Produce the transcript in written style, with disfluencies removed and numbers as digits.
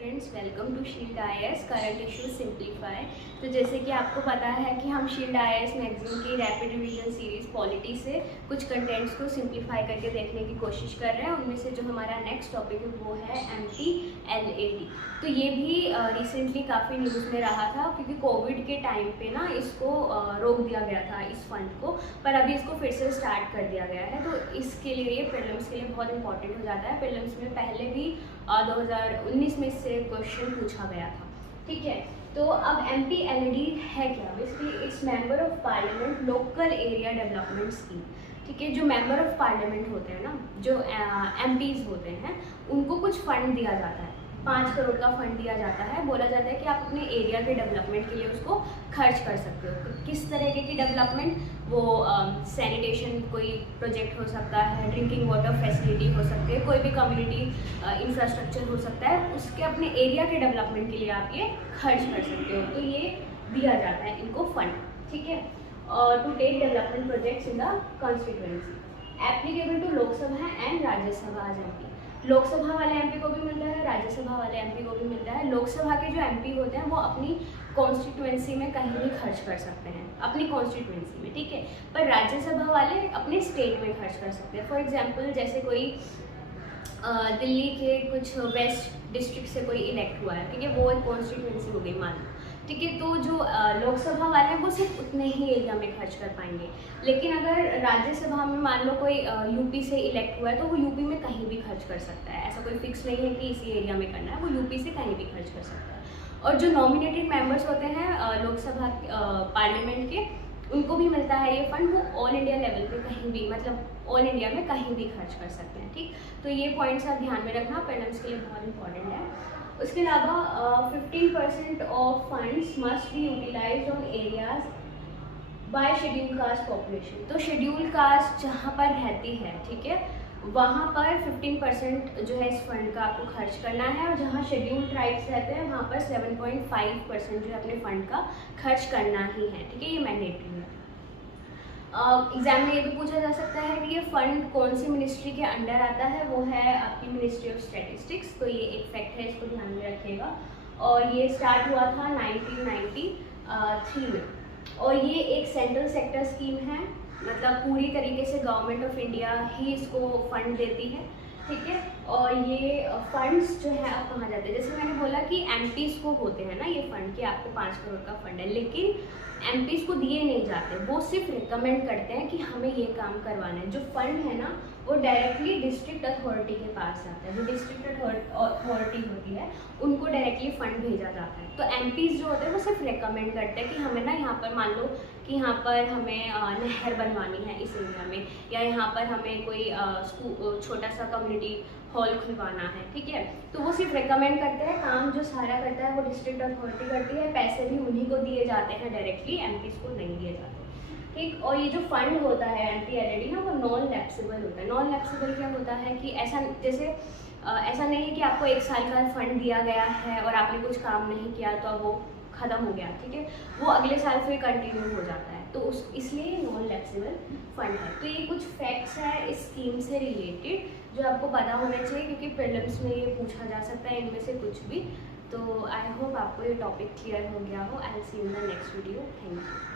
Students, welcome to Shield IAS current issues simplify. तो जैसे कि आपको पता है कि हम शील्ड आईएएस मैगजीन की रैपिड रिवीजन सीरीज़ पॉलिटी से कुछ कंटेंट्स को सिंप्लीफाई करके देखने की कोशिश कर रहे हैं। उनमें से जो हमारा नेक्स्ट टॉपिक है वो है MPLAD। तो ये भी रिसेंटली काफ़ी न्यूज़ में रहा था क्योंकि कोविड के टाइम पे ना इसको रोक दिया गया था इस फंड को, पर अभी इसको फिर से स्टार्ट कर दिया गया है। तो इसके लिए ये प्रीलिम्स के लिए बहुत इंपॉर्टेंट हो जाता है। प्रीलिम्स में पहले भी 2019 में इससे क्वेश्चन पूछा गया था। ठीक है, तो अब MPLAD है क्या? Basically its member of parliament local area development scheme. ठीक है, जो मेंबर ऑफ पार्लियामेंट होते हैं ना, जो MPs होते हैं, उनको कुछ फंड दिया जाता है। 5 करोड़ का फंड दिया जाता है। बोला जाता है कि आप अपने एरिया के डेवलपमेंट के लिए उसको खर्च कर सकते हो। तो किस तरीके की डेवलपमेंट? वो सैनिटेशन कोई प्रोजेक्ट हो सकता है, ड्रिंकिंग वाटर फैसिलिटी हो सकती है, कोई भी कम्युनिटी इंफ्रास्ट्रक्चर हो सकता है, उसके अपने एरिया के डेवलपमेंट के लिए आप ये खर्च कर सकते हो। तो ये दिया जाता है इनको फंड। ठीक है, to take development projects in the constituency. Applicable to Lok Sabha and Rajya Sabha MP। Lok Sabha वाले MP को भी मिलता है, राज्यसभा वाले MP को भी मिलता है। लोकसभा के जो MP होते हैं वो अपनी कॉन्स्टिट्यूएंसी में कहीं भी खर्च कर सकते हैं, अपनी कॉन्स्टिट्यूएंसी में। ठीक है, पर राज्यसभा वाले अपने स्टेट में खर्च कर सकते हैं। फॉर एग्जांपल जैसे कोई दिल्ली के कुछ वेस्ट डिस्ट्रिक्ट से कोई इलेक्ट हुआ है, ठीक है, वो एक कॉन्स्टिट्यूएंसी हो गई मान लो। ठीक है, तो जो लोकसभा वाले हैं वो सिर्फ उतने ही एरिया में खर्च कर पाएंगे। लेकिन अगर राज्यसभा में मान लो कोई यूपी से इलेक्ट हुआ है तो वो यूपी में कहीं भी खर्च कर सकता है। ऐसा कोई फिक्स नहीं है कि इसी एरिया में करना है, वो यूपी से कहीं भी खर्च कर सकता है। और जो नॉमिनेटेड मेंबर्स होते हैं लोकसभा पार्लियामेंट के, उनको भी मिलता है ये फंड। वो ऑल इंडिया लेवल पे कहीं भी, मतलब ऑल इंडिया में कहीं भी खर्च कर सकते हैं। ठीक, तो ये पॉइंट्स आप ध्यान में रखना, प्रीलिम्स के लिए बहुत इंपॉर्टेंट है। उसके अलावा 15% of funds must be utilised on areas by schedule caste population. तो शेड्यूल कास्ट जहाँ पर रहती है, ठीक है, वहाँ पर 15% जो है इस फंड का आपको खर्च करना है। और जहाँ शेड्यूल ट्राइब्स रहते हैं वहाँ पर 7.5% जो है अपने फंड का खर्च करना ही है। ठीक है, ये मैंडेटरी है। एग्जाम में ये भी पूछा जा सकता है कि ये फंड कौन सी मिनिस्ट्री के अंडर आता है। वो है आपकी मिनिस्ट्री ऑफ स्टैटिस्टिक्स। तो ये एक फैक्ट है, इसको ध्यान में रखिएगा। और ये स्टार्ट हुआ था 1993 में। और ये एक सेंट्रल सेक्टर स्कीम है, मतलब पूरी तरीके से गवर्नमेंट ऑफ इंडिया ही इसको फंड देती है। ठीक है, और ये फंड्स जो है अब कहाँ जाते हैं? जैसे मैंने बोला कि MPs को होते हैं ना ये फंड, कि आपको 5 करोड़ का फंड है, लेकिन MPs को दिए नहीं जाते। वो सिर्फ रिकमेंड करते हैं कि हमें ये काम करवाना है। जो फंड है ना वो डायरेक्टली डिस्ट्रिक्ट अथॉरिटी के पास जाता है। जो डिस्ट्रिक्ट अथॉरिटी होती है उनको डायरेक्टली फंड भेजा जाता है। तो MPs जो होते हैं वो सिर्फ रिकमेंड करते हैं कि हमें ना यहाँ पर, मान लो कि यहाँ पर हमें नहर बनवानी है इस एरिया में, या यहाँ पर हमें कोई छोटा सा कम्युनिटी हॉल खुलवाना है। ठीक है, तो वो सिर्फ रिकमेंड करते हैं। काम जो सारा करता है वो डिस्ट्रिक्ट अथॉरिटी करती है। पैसे भी उन्हीं को दिए जाते हैं डायरेक्टली, MPs को नहीं दिए जाते। ठीक, और ये जो फंड होता है MPLAD ना, वो नॉन लैप्सेबल होता है। नॉन लैप्सेबल क्या होता है कि ऐसा जैसे ऐसा नहीं है कि आपको 1 साल का फंड दिया गया है और आपने कुछ काम नहीं किया तो अब वो ख़त्म हो गया। ठीक है, वो अगले साल फिर कंटिन्यू हो जाता है। तो इसलिए ये नॉन लैप्सेबल फंड है। तो ये कुछ फैक्ट्स हैं इस स्कीम से रिलेटेड जो आपको पता होना चाहिए, क्योंकि प्रीलिम्स में ये पूछा जा सकता है इनमें से कुछ भी। तो आई होप आपको ये टॉपिक क्लियर हो गया हो। I will see you in the next video. Thank you.